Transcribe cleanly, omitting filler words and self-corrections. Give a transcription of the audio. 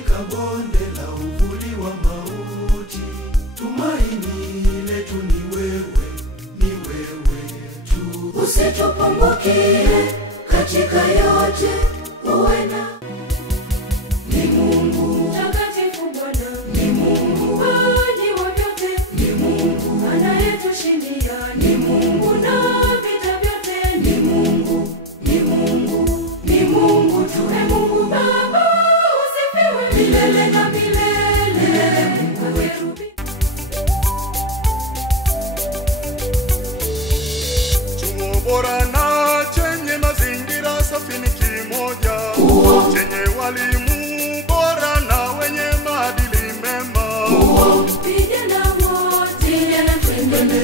katika bonde la uvuli wa mauti, tumaini letu ni wewe tu. Usitupungukie katika yote, uwe na ni Mungu mtakatifu Bwana, ni Mungu mwenye wa vyote, ni Mungu anayetushindia, ni Mungu na vita vyote, ni Mungu, ni Mungu, ni Mungu tu. Mungu Baba usifiwe milele na milele, Mungu wetu. Chuo bora na chenye mazingira safi ni kimoja, chenye walimu bora na wenye maadili mema. Vijana wote, vijana twende